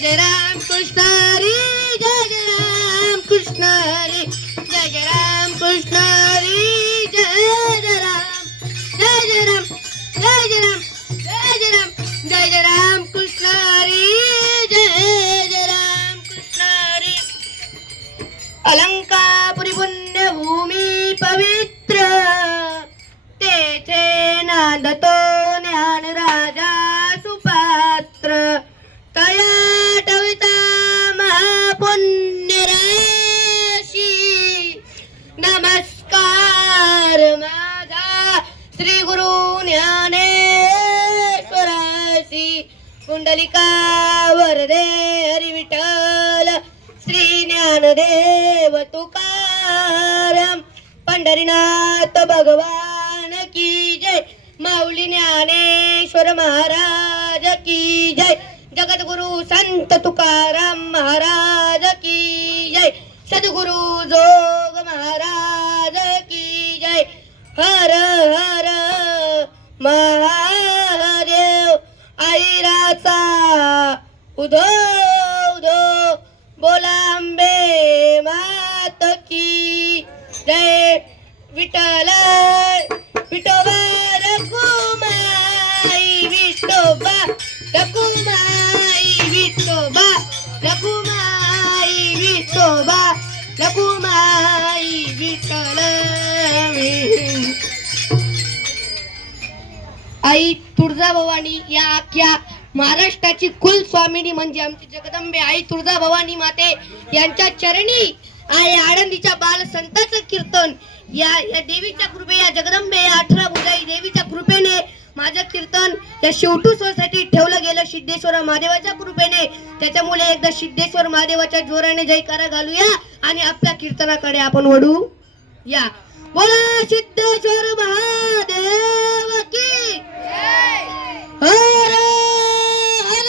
जय राम कृष्ण हरी, जय जय राम कृष्ण हरी, जय जय राम कृष्ण हरी, जय जय राम, जय जय राम, जय जय राम, जय जय राम, जय जय राम कृष्ण हरी, जय जय राम कृष्ण हरी. अलंकापुरी पुण्यभूमी पवित्र, तेथे नांदतो ज्ञान राजा सुपात्र. तया टविता महापुण्य राशी, नमस्कार माझा श्री गुरु ज्ञानेश्वरासी. कुंडलिका वरदे हरी विठ्ठल, श्री ज्ञानदेव तुकाराम. पंढरीनाथ भगवान की जय, माऊली ज्ञानेश्वर महाराज की जय. जगद्गुरु संत तुकाराम महाराज की जय. सद्गुरु जोग महाराज की जय. हर हर महादेव. आईराचा उधो उधो, बोला अंबे मात की जय. विठ्ठल विठोबा रखुमाई, विठोबा रखुमाई, विठोबा रखुमाई, विठोबा रखुमाई, विठ्ठल. आई तुळजाभवानी या अख्ख्या महाराष्ट्राची कुल स्वामिनी म्हणजे आमची जगदंबे आई तुळजाभवानी माते यांच्या चरणी आहे आळंदीच्या बाल संतांचं कीर्तन. या देवीच्या कृपे, या जगदंबे, या 18 भुजाई देवीच्या कृपेने माझं कीर्तन या शेवटू सोसायटीत ठेवलं गेलं सिद्धेश्वर महादेवाच्या कृपेने. त्याच्यामुळे एकदा सिद्धेश्वर महादेवाच्या जोराने जयकारा घालूया आणि आपल्या कीर्तनाकडे आपण वळू या. बोला सिद्धेश्वर महादेव की जय. हर हर.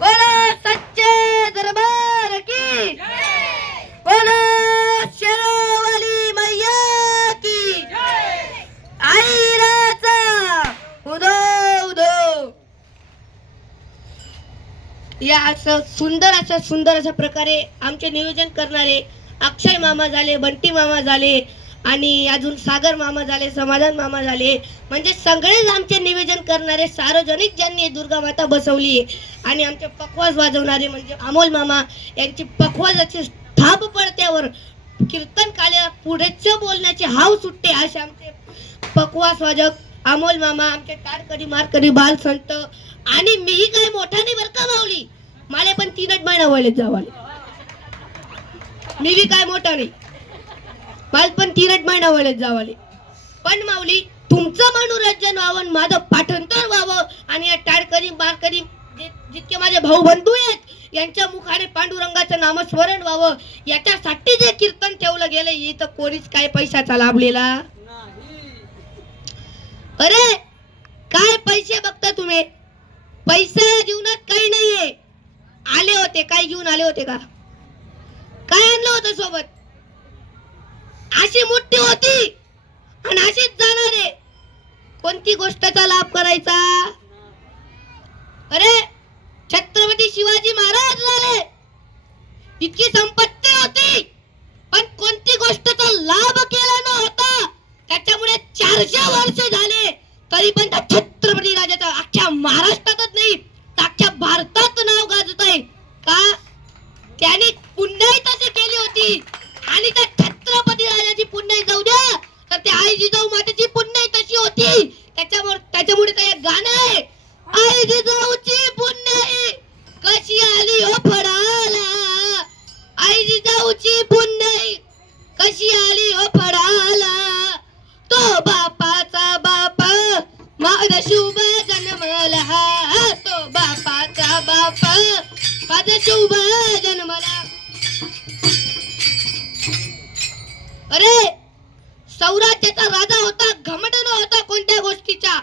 बोला सच्चे दरबार की जय. बोला शेरोवाली मैया की जय. आईराचा उदो उदो. या असं सुंदर अशा प्रकारे आमचे नियोजन करणारे अक्षय मामा झाले, बंटी मामा झाले आणि अजून सागर मामा झाले, समाधान मामा झाले. म्हणजे सगळेच आमचे निवेदन करणारे सार्वजनिक ज्यांनी दुर्गा माता बसवली. आणि आमचे पखवाज वाजवणारे म्हणजे अमोल मामा यांची पखवाजाची थाप पडत्यावर कीर्तन काल्या पुढेच बोलण्याची हाव सुटते असे आमचे पखवाज वाजक अमोल मामा. आमचे टाळकरी मारकरी बाल संत. आणि मीही काही मोठा नाही बरं का माऊली, मला पण 3 महिना वळले जावाले. मी बी काय मोठा नाही, मला पण 3 महिना वळले जावाले. पण माऊली तुमचं मनोरंजन व्हावं, माझं पाठांतर व्हावं आणि या टाळकरी मारकरी जितके माझे भाऊ बंधू आहेत यांच्या मुखाने पांडुरंगाचं नामस्मरण व्हावं याच्यासाठी जे कीर्तन ठेवलं गेलं. इथं कोणीच काय पैशाचा लाभलेला अरे काय पैसे बघता तुम्ही, पैसे जीवनात काही नाहीये. आले होते काय घेऊन आले होते का, काय आणलं होतं सोबत. अशी मोठी होती आणि अशीच जाणार आहे. कोणती गोष्टचा लाभ करायचा. अरे छत्रपती शिवाजी महाराज झाले, इतकी संपत्ती होती पण कोणती गोष्टचा लाभ केला नव्हता. त्याच्यामुळे 400 वर्ष झाले तरी पण त्या छत्रपती राजाचा अख्ख्या महाराष्ट्रातच नाही तर अख्ख्या भारतात नाव गाजत आहे. का त्याने पुण्याई तशी केली होती आणि त्या छत्रपती राजाची पुण्याई जाऊ द्या तर त्या आई जिजाऊ मातेची पुण्याई तशी होती. त्याच्यामुळे ते एक गाणं आहे, आई जिजाऊची पुण्याई कशी आली हो फडाला, आई जिजाऊची पुण्याई कशी आली हो फडाला. तो बापाचा बाप माझा शुभ जन्मला, तो बापाचा बाप माझा शुभ जन्मला. अरे सौराज्याचा राजा होता, घमंड नव्हता कोणत्या गोष्टीचा.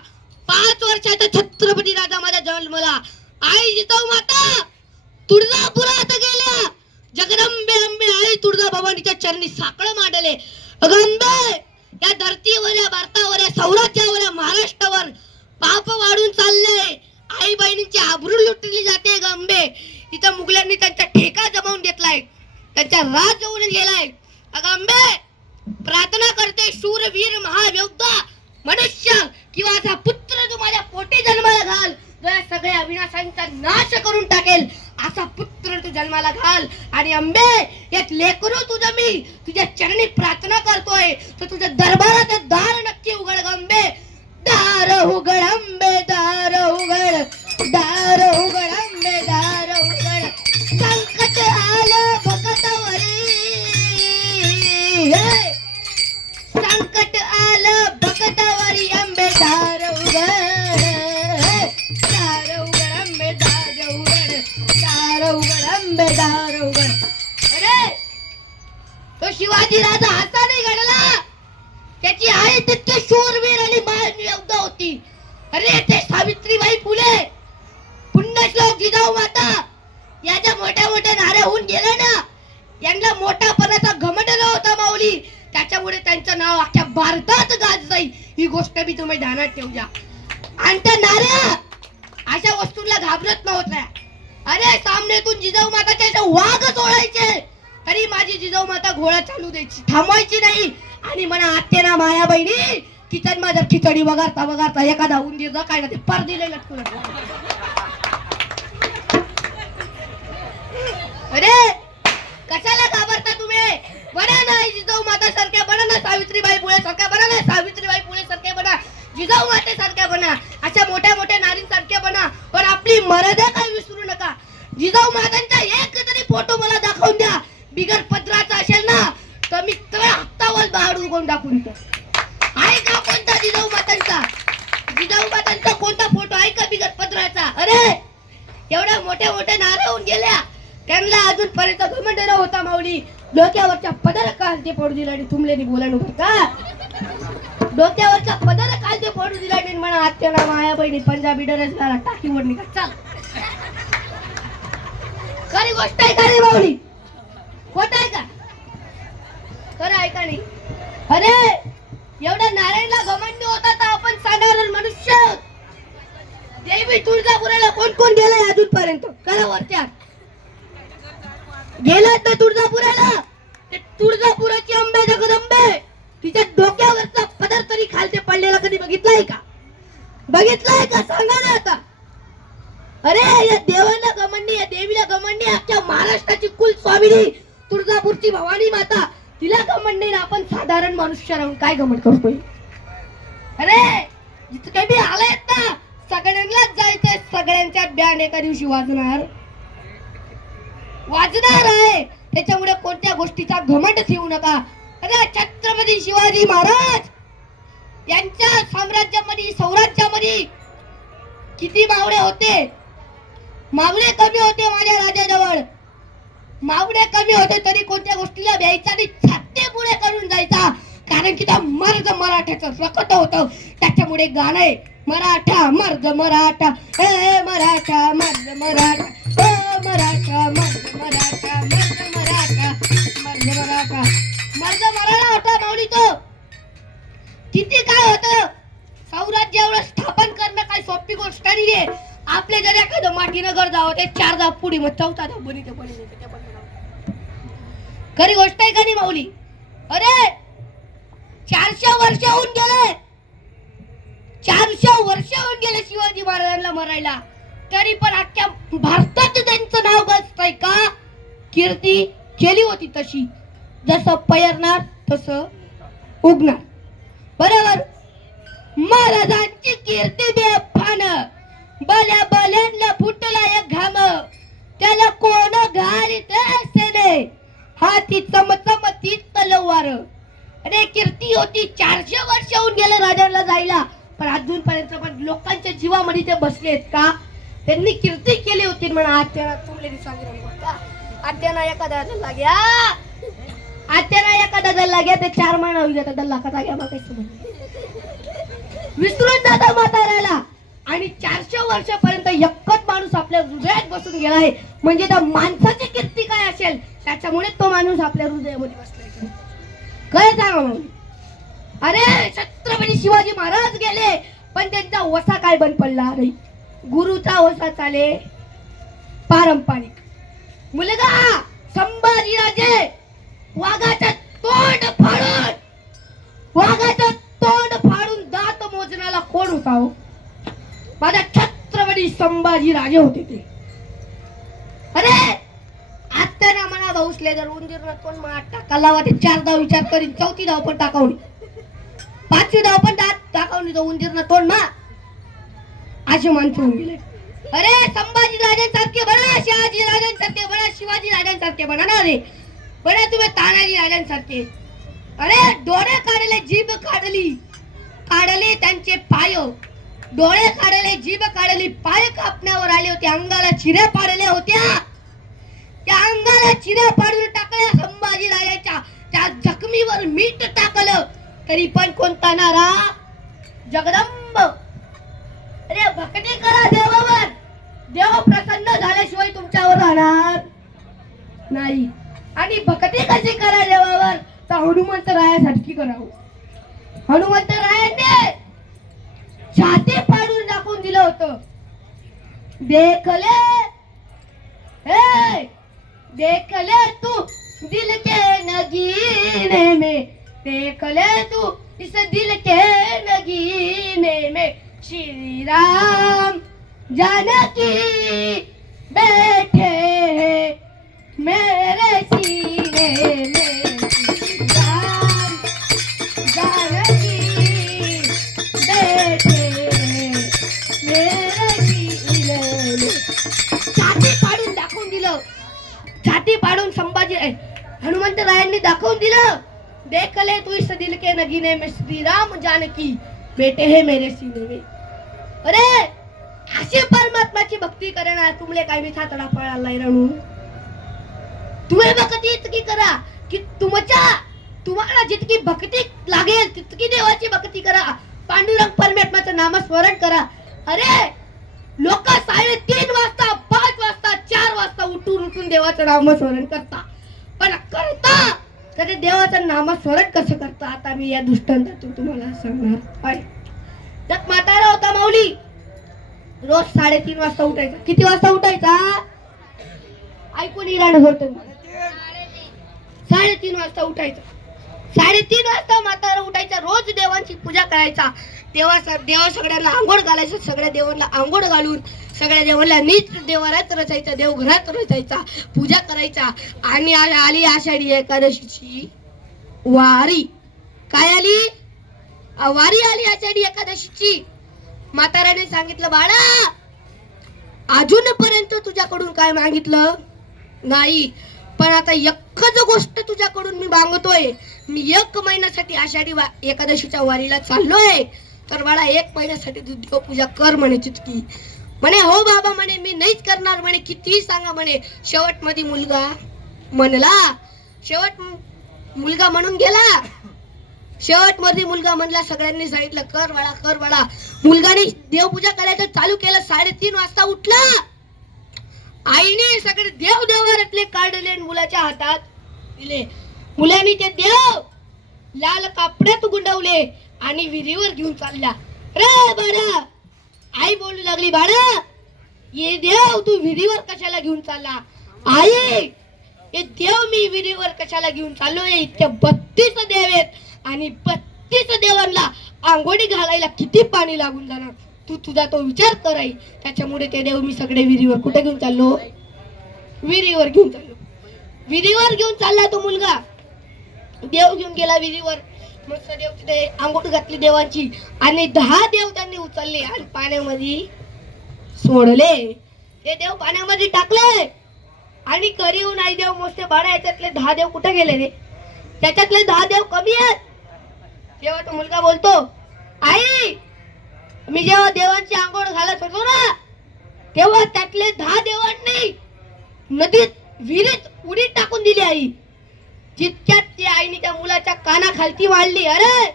5 वर्षाचा छत्रपती राजा माझा जन्मला. आई जिजाऊ माता तुळजापुरात गेल्या, जगदंबे अंबे आई तुळजाभवानीच्या चरणी साकडं मांडले. अगंबे या धरतीवर, या भारतावर, या सौराज्यावर, या महाराष्ट्रावर पाप वाढून चालले. आई बहिणींची आबरू लुटली जाते ग अंबे. तिथं मुघलांनी त्यांचा ठेका जमावून घेतलाय, त्यांचा राज जवळ गेलाय. अगं अंबे, प्रार्थना करते शूरवीर महायोद्धा मनुष्य किंवा असा पुत्र तू माझ्या पोटी जन्माला घाल, जो या सगळ्या विनाशांचा नाश करून टाकेल असा पुत्र तू जन्माला घाल. आणि अंबे, यात लेकरू तुझं मी तुझ्या चरणी प्रार्थना करतोय, तर तुझ्या दरबाराचं दार नक्की उघड ग अंबे. दार उघड अंबे, दार उघड, दार उघड अंबे, दार उघड. संकट आलं भगतावरी, संकट आलं भगतावरी अंबे, दार उघड, दार उघड अंबे, दार उघड, दार उघड अंबे, दार उघड. अरे तो शिवाजी राजा असा नाही घडला, त्याची आई तितके शूरवीर आणि महायोद्धा होती. अरे ते सावित्रीबाई फुले, पुण्यश्लोक जिजाऊ माता याच्या मोठ्या मोठ्या नाऱ्या होऊन गेल्या ना, यांना मोठापणाचा घमंड नव्हता माऊली, त्याच्यामुळे त्यांचं नाव अख्ख्या भारतात गाज जाईल. ही गोष्ट मी तुम्ही ध्यानात ठेवू द्या. आणि त्या नाऱ्या अशा वस्तूंना घाबरत नव्हत्या. अरे सामनेतून जिजाऊ माताच्या वाघ सोडायचे तरी माझी जिजाऊ माता घोडा चालू द्यायची, थांबवायची नाही. आणि म्हणा आत्तेना माया बहिणी किचन मा जर खिचडी वगारता वगारता एखादा उंदीर जा काय ना ते परदिले लटकून. अरे कशाला घाबरता तुम्ही? बना ना जिजाऊ माता सारख्या बना ना, सावित्रीबाई फुले सारख्या बना ना, सावित्रीबाई फुले सारख्या बना, जिजाऊ माते सारख्या बना, अशा मोठ्या मोठ्या नारींसारख्या बना. पण आपली मर्यादा काय विसरू नका. जिजाऊ मातांचा एक तरी फोटो मला दाखवून द्या, बिगर पत्राचा असेल ना तर मी तळ हप्तावर बाहेर उगवून दाखवून देतो. आहे का कोणता जिजाऊ मातांचा, जिजाऊ मातांचा कोणता फोटो आहे का बिगर पत्राचा? अरे एवढ्या मोठ्या मोठ्या नाऱ्या होऊन गेल्या, त्यांना अजूनपर्यंत घमंड न होता माऊली. डोक्यावरच्या पदर काल ते पडू दिला आणि तुमले बोला नको का. डोक्यावरच्या पदर काल ते पडू दिला आणि म्हणा आत्याना माया बहिणी पंजाबी ड्रेस घाला टाकीवर निघा चल. खरी गोष्ट आहे का रे माऊली? खोट आहे का? खरं आहे का नाही? अरे एवढा नारायणला घमंड होता तर आपण साधारण मनुष्य. देवी तुळजापुराला कोण कोण गेलंय अजूनपर्यंत? करा वरच्या गेलात ना तुळजापुराला? ते तुळजापुराची अंबे जगदंबे तिच्या डोक्यावरचा पदर तरी खालते पडलेला कधी बघितलाय का? बघितलाय का? सांगा ना आता. अरे या देवाला घमंडी, या देवीला घमंडी, अख्ख्या महाराष्ट्राची कुल स्वामिनी तुळजापूरची भवानी माता, तिला घमंडी ना आपण साधारण मनुष्य राहून काय घमंड करतोय? अरे जितके बी आलेत ना सगळ्यांनाच जायचंय, सगळ्यांच्या बँड एका दिवशी वाजणार आहे. त्याच्यामुळे कोणत्या गोष्टीचा घमंड ठेवू नका. अरे छत्रपती शिवाजी महाराज यांच्या साम्राज्यामध्ये सौराज्यामध्ये किती मावळे होते? मावळे कमी होते माझ्या राजाजवळ, मावळे कमी होते तरी कोणत्या गोष्टीला भ्यायचा आणि छाती पुढे करून जायचा, कारण की त्या मर्द मराठ्याचं रकत होतं. त्याच्यामुळे गाणं आहे मराठा मर्द मराठा, ए मराठा मर्द मराठा, ओ मराठा मर्द मराठा, मर्द मराठा, मर्द मराठा, मर्द मराठा होता माऊली तो. किती काय होतं सौराज्यावर स्थापन करणं काय सोपी गोष्ट नाहीये. आपले जर एखादं माटीनगर जावं ते 4 धाव पुढे मग 4था धाव बनी ते खरी गोष्ट आहे का नाही माऊली? अरे 400 वर्ष होऊन गेले, 400 वर्ष होऊन गेले शिवाजी महाराजांना मरायला, तरी पण अख्ख्या भारतात त्यांचं नाव गाजतंय का? कीर्ती केली होती तशी, जसं पेरणार तसं उगणार. बरोबर. महाराजांची कीर्ती बेफान, बल्या बल्यांना फुटला एक घाम, त्याला कोण घालीत असेल हाती चमचमती तलवार. अरे कीर्ती होती, 400 वर्ष होऊन गेले राजांना जायला, पण अजूनपर्यंत पण लोकांच्या जीवामध्ये ते बसलेत का? त्यांनी कीर्ती केली होती म्हणा. आत्याना तुमले सांगितलं का? आत्याना एखादा लाग्या, आत्याना एखादा लाग्या ते 4 महिना होईल आता लाखाचा घ्या मग काही विसरून जाता म्हाताऱ्याला. आणि 400 वर्षापर्यंत एकच माणूस आपल्या हृदयात बसून गेला आहे, म्हणजे त्या माणसाची कीर्ती काय असेल त्याच्यामुळे तो माणूस आपल्या हृदयामध्ये बसलाय. काय सांगा मग? अरे छत्रपती शिवाजी महाराज गेले पण त्यांचा वसा काय बंद पडला नाही. गुरुचा वसा चाले पारंपरिक. मुलगा संभाजीराजे वाघाचं तोंड फाडून दात मोजण्याला कोण होता हो? माझा छत्रपती संभाजीराजे होते ते. अरे आता ना म्हणा भाऊसले जर उंदीर कोण म्हणा टाकायला वाटे 4 धाव विचार करीन, 4थी धाव पण टाकावली, 5वी धाव पण टाकावली, तो उंदीर तोंड मा असे माणसं होऊन गेले. अरे संभाजी राजांसारखे बना, शहाजी राजांसारखे बना, शिवाजी राजांसारखे बना ना रे. बना तुम्ही तानाजी राजांसारखे. अरे डोळे काढले, जीभ काढले त्यांचे पाय, डोळे काढले, जीभ काढली, पाय कापण्यावर आले होते, अंगाला चिऱ्या पाडल्या होत्या. त्या अंगाला चिऱ्या पाडून टाकल्या संभाजी राजाच्या. त्या जखमीवर मीठ टाकलं तरी पण कोणता नारा? जगदंब. अरे भक्ती करा देवावर, देव प्रसन्न झाल्याशिवाय तुमच्यावर राहणार नाही. आणि भक्ती कशी करा देवावर? तर हनुमंत रायासारखी करावं. हनुमंत रायाने छाती पाडून दाखवून दिलं होतं. देखले तू दिल के नगीने में, देखले तू इस दिल के नगीने में, श्री राम जानकी बैठे हैं मेरे सीने में, श्री राम जानकी बैठे हैं मेरे सीने में. छाती पाडून दाखवून दिलं, छाती पाडून संभाजी हनुमंत रायांनी दाखवून दिलं. देखले तू इस दिल के नगीने में, श्री राम जानकी बेटे हे मेरे सीने में. अरे अशी परमात्माची भक्ती करणार तुमले काय मी सातडा पळालाय रणू. तुम्ही भक्ती इतकी करा की तुम्हाला जितकी भक्ती लागेल तितकी देवाची भक्ती करा. पांडुरंग परमात्म्याचं नामस्मरण करा. अरे लोक 3:30 वाजता, 5 वाजता, 4 वाजता उठून देवाचं नामस्मरण करता, पण करता तर देवाचं नामस्मरण कसं करता आता मी या दृष्टांतातून तुम्हाला सांगणार आहे. त्यात म्हातारा होता माऊली, रोज 3:30 वाजता उठायचा. किती वाजता उठायचा? ऐकून इराण होतं. 3:30 वाजता उठायचा. 3:30 वाजता म्हातारा उठायचा, रोज देवांची पूजा करायचा. देव सगळ्यांना आंघोळ घालायचं, सगळ्या देवांना आंघोळ घालून सगळ्या देवांना नीट देवारात रचायचा, देवघरात रचायचा, पूजा करायचा. आणि आली आषाढी एकादशीची वारी. काय आली? वारी आली आषाढी एकादशीची. म्हाताऱ्याने सांगितलं, बाळा अजूनपर्यंत तुझ्याकडून काय मागितलं नाही, पण आता एकच गोष्ट तुझ्याकडून मी मागतोय. मी 1 महिन्यासाठी आषाढी एकादशीच्या वारीला चाललोय, तर बाळा 1 महिन्यासाठी तू देवपूजा कर म्हणे तितकी. म्हणे हो बाबा म्हणे मी नाहीच करणार म्हणे, कितीही सांगा म्हणे. शेवट मध्ये मुलगा म्हणला, शेवट मुलगा म्हणून गेला. शेवट मध्ये मुलगा म्हणला, सगळ्यांनी सांगितलं कर बाळा कर बाळा. मुलगाने देवपूजा करायचं चालू केलं. 3:30 वाजता उठला. आईने सगळे देवारातले काढले आणि मुलाच्या हातात दिले. मुलांनी ते देव लाल कापड्यात गुंडवले आणि विहिरीवर घेऊन चालला. रे बाळा, आई बोलू लागली, बाळा ये देव तू विहिरीवर कशाला घेऊन चालला? आई हे देव मी विहिरीवर कशाला घेऊन चाललोय? इतके 32 देव आहेत आणि 32 देवांना आंघोळी घालायला किती पाणी लागून जाणार? तू तुझा तो विचार कराय. त्याच्यामुळे ते देव मी सगळे विहिरीवर कुठे घेऊन चाललो? विहिरीवर घेऊन चाललो. विहिरीवर घेऊन चालला तो मुलगा. देव घेऊन गेला विहिरीवर. मस्त देव तिथे आंघोळ घातली देवांची आणि 10 देव त्यांनी उचलले आणि पाण्यामध्ये सोडले. ते देव पाण्यामध्ये टाकले आणि घरी येऊन आई देव मोजते, बाळा याच्यातले 10 देव कुठे गेले रे? त्याच्यातले 10 देव कमी आहेत. तेव्हा तो मुलगा बोलतो, आई मी जेव्हा देवांची आंघोळ घालत होतो ना, तेव्हा त्यातले 10 देवांनी नदीत विहिरीत उडी टाकून दिली आई. जितक्यात ती आईने त्या मुलाच्या कानाखालती वाढली. अरे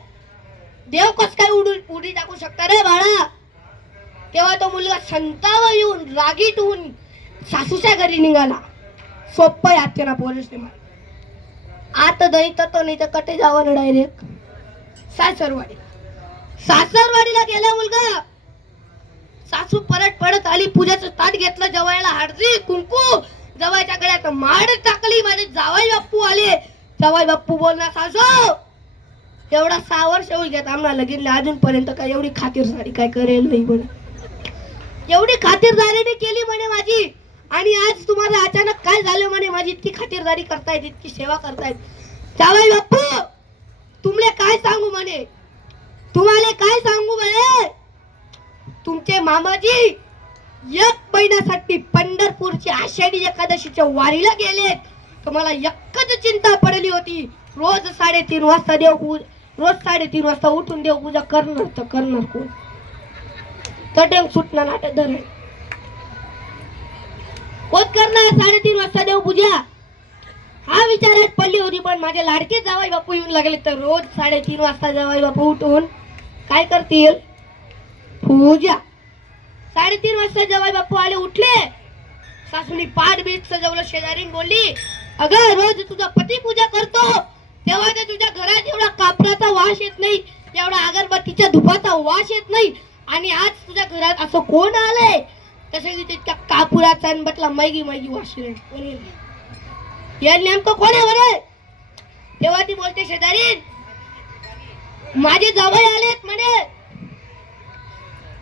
देव कस काय उडी टाकू शकता रे बाळा? तेव्हा तो मुलगा संतावर येऊन रागीट होऊन सासूच्या घरी निघाला. सोप्पं याद केला पोलीस आता दही तर नाही तर कटे जावं डायरेक्ट सासरवाडी. सासरवाडीला गेला मुलगा. सासू परत पडत आली, पूजाचं ताट घेतलं, जवायला हळदी कुंकू, जवायच्या गळ्यात माळ टाकली. माझे जावाई बाप्पू आले. जावाई बाप्पू बोलणार, सासू एवढा 6 वर्ष होईल घेत आम्हाला लगीन, अजूनपर्यंत काय एवढी खातिरदारी काय करेल नाही म्हणे. एवढी खातिरदारी केली म्हणे माझी, आणि आज तुम्हाला अचानक काय झालं म्हणे, माझी इतकी खातिरदारी करतायत, इतकी सेवा करतायत. जावाई बाप्पू तुमले काय सांगू म्हणे, तुम्हाला काय सांगू म्हणे, तुमचे मामाजी 1 महिन्यासाठी पंढरपूरची आषाढी एकादशीच्या वारीला गेलेत. तर मला एकच चिंता पडली होती, रोज 3:30 वाजता रोज 3:30 वाजता उठून देवपूजा करणार तर करणार कोण, तटेंग सुटणार नाटक धरण कोण करणार 3:30 वाजता देवपूजा, हा विचारात पडली होती. पण माझे लाडके जावाई बापू येऊन लागले, तर रोज 3:30 वाजता जावाई बापू उठून काय करतील, पूजा. 3:30 वाजता जावाई बापू आले, उठले, सासूनी पाठ बीट सजवलं, शेजारी बोलली, अगं रोज तुझा पती पूजा करतो तेव्हा ते तुझ्या घरात एवढा कापराचा वास येत नाही, एवढा अगरबत्तीच्या धुपाचा वास येत नाही, आणि आज तुझ्या घरात असं कोण आलंय, तसे तितक्या कापुराचा आणि बटला मैगी वास येईल, या नेमकं कोण आहे बरे. तेव्हा ती बोलते, शेजारी माझे जावई आलेत म्हणे,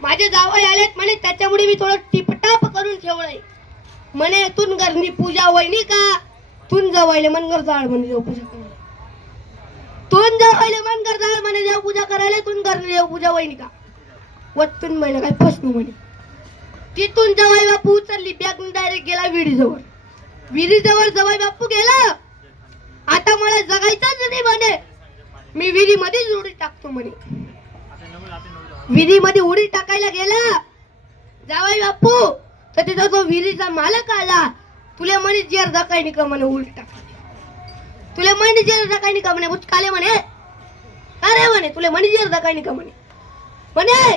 माझे जावई आलेत म्हणे, त्याच्यामुळे मी थोडं टिपटाप करून ठेवलंय म्हणे. तून घरनी पूजा वहिनी का, तून जवळले मनगर जाळ म्हणे देवपूजा करायला, तून जवळले मनगर जाळ म्हणे देवपूजा करायला, तून घरनी देवपूजा वहिनी का, वत्तून महिला काय फसणू म्हणे. तिथून जवाई बापू उचलली बॅग, डायरेक्ट गेला विहिरीजवळ. विहिरीजवळ जवाई बापू गेला, आता मला जगायचंच नाही म्हणे, मी विहिरीमध्ये उडी टाकतो म्हणे. विहिरीमध्ये उडी टाकायला गेला जावाई बापू, तर तिथं तो विहिरीचा मालक आला. तुला म्हणे जेर धकायनी का म्हणे, उडी टाकली तुला म्हणे जेर धकायनी का म्हणे, उचकाले म्हणे, अरे म्हणे तुला म्हणे जेर धकायनी का म्हणे, म्हणे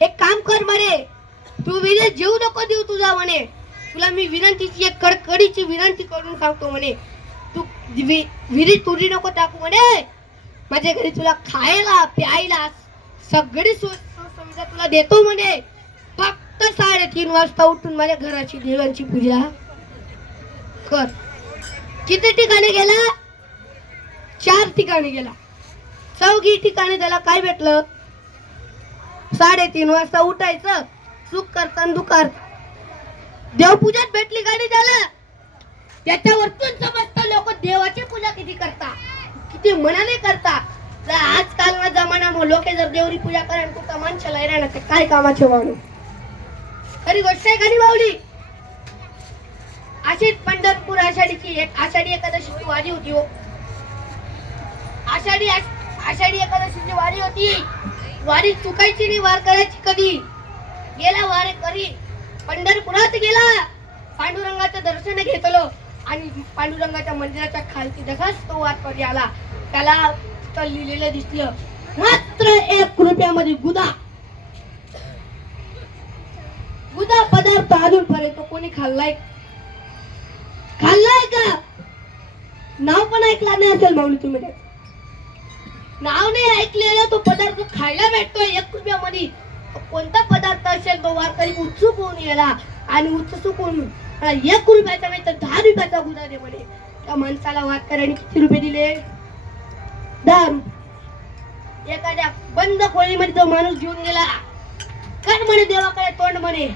एक काम कर म्हणे, तू विहिरीत जीव नको देऊ तुझा म्हणे, तुला मी विनंतीची एक कडकडीची विनंती करून सांगतो म्हणे, तू विहिरीत उडी नको टाकू म्हणे, माझ्या घरी तुला खायला प्यायला सगळी सुविधा तुला देतो म्हणे, फक्त 3:30 वाजता उठून माझ्या घराची देवांची पूजा कर. किती ठिकाणी गेला, 4 ठिकाणी गेला, 4 ठिकाणी त्याला काय भेटलं, 3:30 वाजता उठायचं, सुख करताना दुकार देवपूजात भेटली गाडी झालं. त्याच्यावरतून समजतं लोक देवाची पूजा किती करता, किती मनाने करता. आजकाल जमाना लोक जर देवरी पूजा करायला कुठं माणसाला राहणार तर काय कामाचे वाढू, खरी गोष्ट आहे का बावली. अशीच पंढरपूर आषाढीची आषाढी एकादशीची वारी होती हो, आषाढी एकादशीची वारी होती. वारी चुकायची नाही, वार करायची कधी. गेला वारे करी पंढरपुरात गेला, पांडुरंगाचं दर्शन घेतलं, आणि पांडुरंगाच्या मंदिराच्या खालती जगाच तो वारकरी आला, त्याला लिहिलेलं दिसलं, मात्र 1 रुपयामध्ये गुदा पदार्थ अजूनपर्यंत कोणी खाल्लाय का, नाव पण ऐकला नाही असेल माऊली तुम्ही, नाव नाही ऐकलेलं, तो पदार्थ खायला भेटतोय 1 रुपयामध्ये. कोणता पदार्थ असेल तो वारकरी उत्सुक होऊन गेला, आणि उत्सुक होऊन 1 रुपयाचा नाही तर 10 रुपयाचा गुदा दे म्हणे. त्या माणसाला वारकऱ्यांनी किती रुपये दिले, 10 रुपये. एखाद्या बंद खोलीमध्ये तो माणूस घेऊन गेला, कर म्हणे देवाकडे तोंड म्हणे,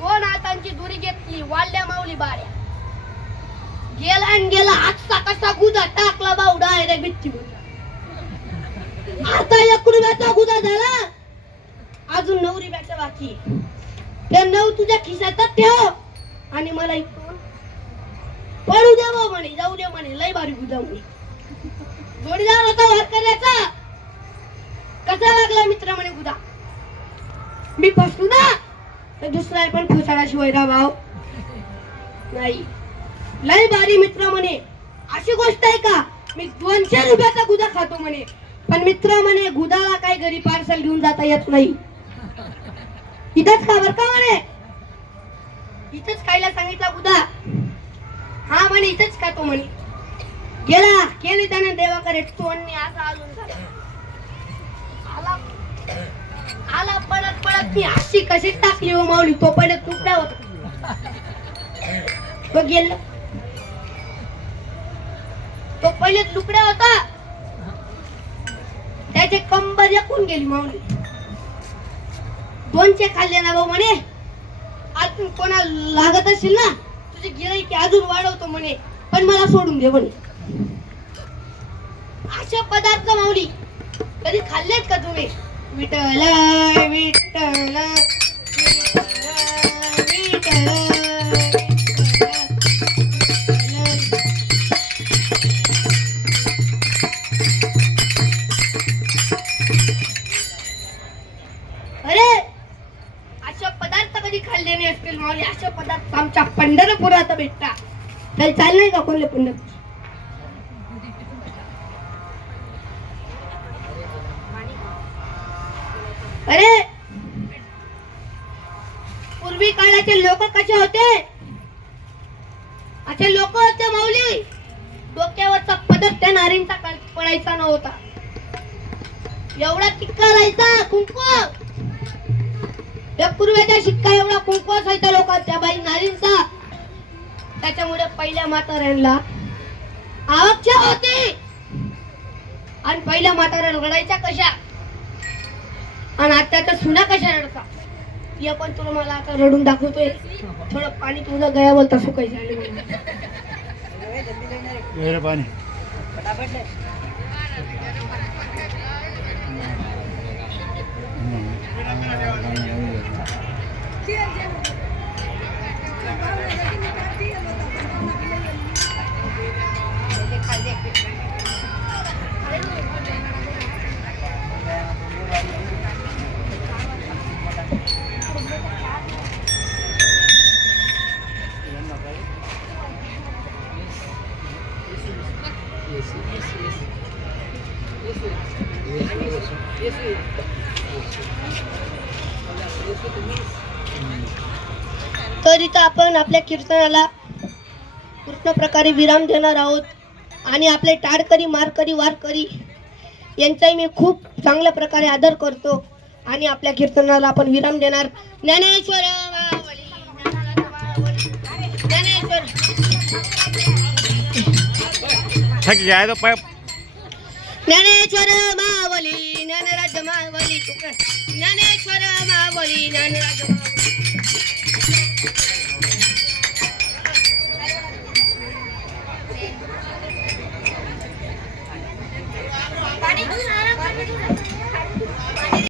2 हातांची दुरी घेतली, वाढल्या माऊली बाऱ्या, गेला आणि गेला, आजचा कसा गुदा टाकला बाऊ डायरेक्ट भित्तीवर. आता 1 रुपयाचा गुदा झाला, अजून 9 रुपयाचा बाकी. ते 9 तुझ्या खिशातच ठेव, आणि मला इथून पडू द्या म्हणे, जाऊ दे म्हणे, लय भारी गुदा म्हणे. जोडीदार होता वारकऱ्याचा, कसा लागला मित्र म्हणे गुदा. मी फसू ना तर दुसरा पण फसाडाशिवाय भाव नाही, लय भारी मित्र म्हणे. अशी गोष्ट आहे का, मी 200 रुपयाचा गुदा खातो म्हणे, पण मित्र म्हणे गुदाला काय घरी पार्सल घेऊन जाता येत नाही, इथंच खा बर का म्हणे, इथंच खायला सांगितला गुदा, हा म्हणे इथंच खातो म्हणे. गेला, केले त्याने देवाकडे तोंडने, असा अजून झाला. आला पडत पडत मी अशी कशी टाकली हो माऊली, तो पहिले तुकडा होता तो गेला, तो पहिले तुकडा होता त्याचे कंबर एकून गेली माऊली. दोनचे खाल्ले ना भाऊ म्हणे, अजून कोणा लागत असेल ना तुझे गिराईक अजून वाढवतो म्हणे, पण मला सोडून दे म्हणे. अशा पदार्थ माऊली कधी खाल्लेत का तुम्ही? विठ्ठल विठ्ठल विठ्ठल अरे अशा पदार्थ कधी खाल्ले नाही असतील माऊली. अशा पदार्थ आमच्या पंढरपुरात भेटता. तर चाललंय का कोणले पंढरपूर? अरे पूर्वी काळाचे लोक कसे होते? असे लोक होते माऊली, डोक्यावरचा पदर त्या नारींचा पडायचा नव्हता, एवढा टिक्का राहायचा कुंकू, त्या पूर्वेचा शिक्का एवढा कुंकू असायचा लोकांचा त्या बाई नारींचा. त्याच्यामुळे पहिल्या म्हाताऱ्यांना आवश्यक होते. आणि पहिल्या म्हाताऱ्या रडायच्या कशा आणि आत्याच्या सुना कशा रडता हे पण तुला मला आता रडून दाखवतोय. थोडं पाणी तुझं गया बोलता सुकायचं पाणी तर इथं आपण आपल्या कीर्तनाला पूर्ण प्रकारे विराम देणार आहोत. आणि आपले टाळकरी मारकरी वारकरी यांचाही मी खूप चांगल्या प्रकारे आदर करतो. आणि आपल्या कीर्तनाला आपण विराम देणार. ज्ञानेश्वर मावली, ज्ञानेश्वर ज्ञानेश्वर मावली ज्ञानराज मावली, ज्ञानेश्वर मावली ज्ञानराज मावली.